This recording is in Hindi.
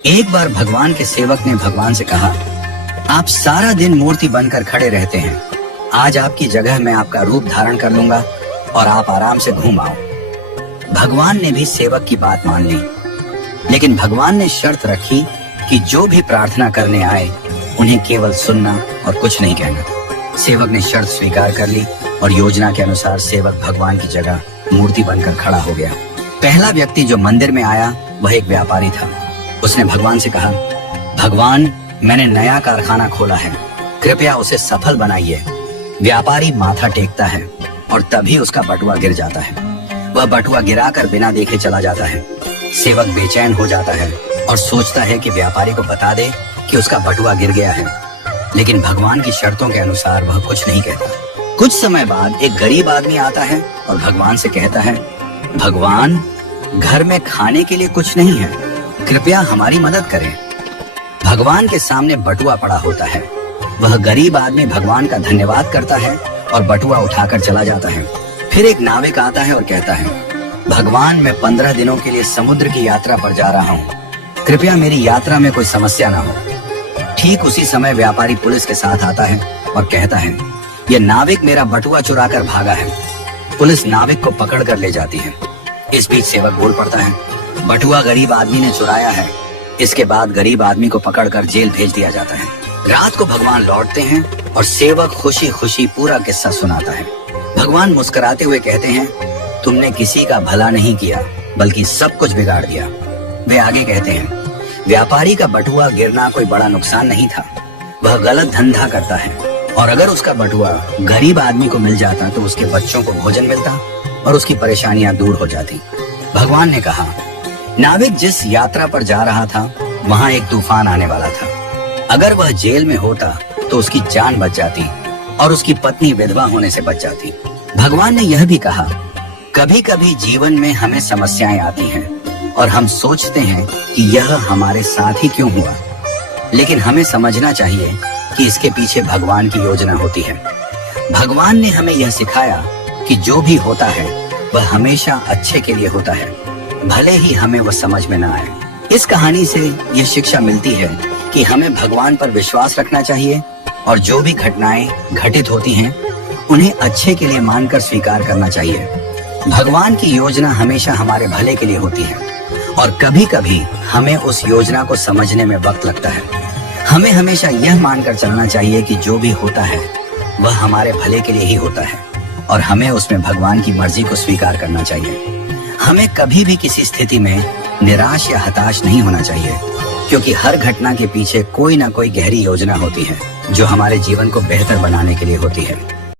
एक बार भगवान के सेवक ने भगवान से कहा, आप सारा दिन मूर्ति बनकर खड़े रहते हैं, आज आपकी जगह मैं आपका रूप धारण कर लूंगा और आप आराम से घूम आओ। भगवान ने भी सेवक की बात मान ली, लेकिन भगवान ने शर्त रखी कि जो भी प्रार्थना करने आए उन्हें केवल सुनना और कुछ नहीं कहना। सेवक ने शर्त स्वीकार कर ली और योजना के अनुसार सेवक भगवान की जगह मूर्ति बनकर खड़ा हो गया। पहला व्यक्ति जो मंदिर में आया वह एक व्यापारी था। उसने भगवान से कहा, भगवान, मैंने नया कारखाना खोला है, कृपया उसे सफल बनाइए। व्यापारी माथा टेकता है और तभी उसका बटुआ गिर जाता है। वह बटुआ गिराकर बिना देखे चला जाता है। सेवक बेचैन हो जाता है और सोचता है कि व्यापारी को बता दे कि उसका बटुआ गिर गया है, लेकिन भगवान की शर्तों के अनुसार वह कुछ नहीं कहता। कुछ समय बाद एक गरीब आदमी आता है और भगवान से कहता है, भगवान, घर में खाने के लिए कुछ नहीं है, कृपया हमारी मदद करें। भगवान के सामने बटुआ पड़ा होता है। वह गरीब आदमी भगवान का धन्यवाद करता है और बटुआ उठाकर चला जाता है। फिर एक नाविक आता है और कहता है, भगवान, मैं 15 दिनों के लिए समुद्र की यात्रा पर जा रहा हूँ, कृपया मेरी यात्रा में कोई समस्या ना हो। ठीक उसी समय व्यापारी पुलिस के साथ आता है और कहता है, यह नाविक मेरा बटुआ चुराकर भागा है। पुलिस नाविक को पकड़ कर ले जाती है। इस बीच सेवक बोल पड़ता है, बटुआ गरीब आदमी ने चुराया है। इसके बाद गरीब आदमी को पकड़कर जेल भेज दिया जाता है। रात को भगवान लौटते हैं और सेवक खुशी खुशी पूरा किस्सा सुनाता है। भगवान मुस्कुराते हुए कहते हैं, तुमने किसी का भला नहीं किया बल्कि सब कुछ बिगाड़ दिया। वे आगे कहते हैं, व्यापारी का बटुआ गिरना कोई बड़ा नुकसान नहीं था, वह गलत धंधा करता है, और अगर उसका बटुआ गरीब आदमी को मिल जाता तो उसके बच्चों को भोजन मिलता और उसकी परेशानियां दूर हो जाती। भगवान ने कहा, नाविक जिस यात्रा पर जा रहा था वहाँ एक तूफान आने वाला था। अगर वह जेल में होता तो उसकी जान बच जाती और उसकी पत्नी विधवा होने से बच जाती। भगवान ने यह भी कहा, कभी कभी जीवन में हमें समस्याएं आती हैं और हम सोचते हैं कि यह हमारे साथ ही क्यों हुआ, लेकिन हमें समझना चाहिए कि इसके पीछे भगवान की योजना होती है। भगवान ने हमें यह सिखाया कि जो भी होता है वह हमेशा अच्छे के लिए होता है, भले ही हमें वह समझ में न आए। इस कहानी से यह शिक्षा मिलती है कि हमें भगवान पर विश्वास रखना चाहिए और जो भी घटनाएं घटित होती हैं उन्हें अच्छे के लिए मानकर स्वीकार करना चाहिए। भगवान की योजना हमेशा हमारे भले के लिए होती है और कभी कभी हमें उस योजना को समझने में वक्त लगता है। हमें हमेशा यह मानकर चलना चाहिए कि जो भी होता है वह हमारे भले के लिए ही होता है और हमें उसमें भगवान की मर्जी को स्वीकार करना चाहिए। हमें कभी भी किसी स्थिति में निराश या हताश नहीं होना चाहिए, क्योंकि हर घटना के पीछे कोई ना कोई गहरी योजना होती है जो हमारे जीवन को बेहतर बनाने के लिए होती है।